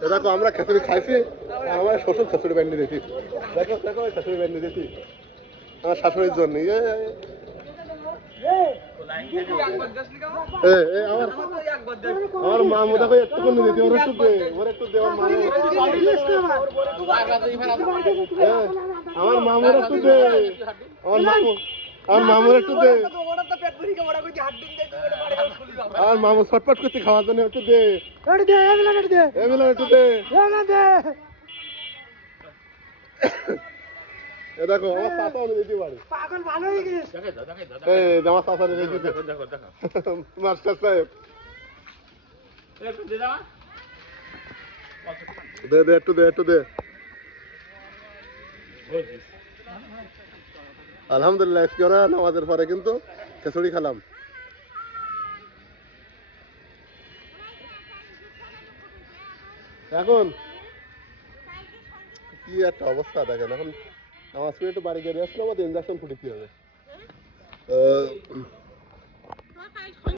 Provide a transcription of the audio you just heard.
দেখো আমরা খিচুড়ি খাইছি, আমার শ্বশুর খিচুড়ি বানিয়ে দিয়েছি। দেখো দেখো খিচুড়ি বানিয়ে দিয়েছি আমার শাশুড়ির জন্য। আমার মা মোটা করে একটু করে দিয়েছি, ওর একটু দে, ওর একটু দে, আমার মামুর একটু দে, আমার মামুর একটু দে, আর মামু ছটপট করতে খাওয়ার জন্য একটু দে, একটু দে। দেখো আমার চাচা দিতে পারে, আমার চাচা মাস্টার সাহেব দে দে একটু দে, একটু দে। আলহামদুলিল্লাহ আজকে ওরা নামাজের পরে কিন্তু খিচুড়ি খেলাম। এখন কি একটা অবস্থা দেখেন, এখন আমার একটু বাড়ি গিয়ে আসলে আমাদের ইঞ্জেকশন ফুটে কি হবে।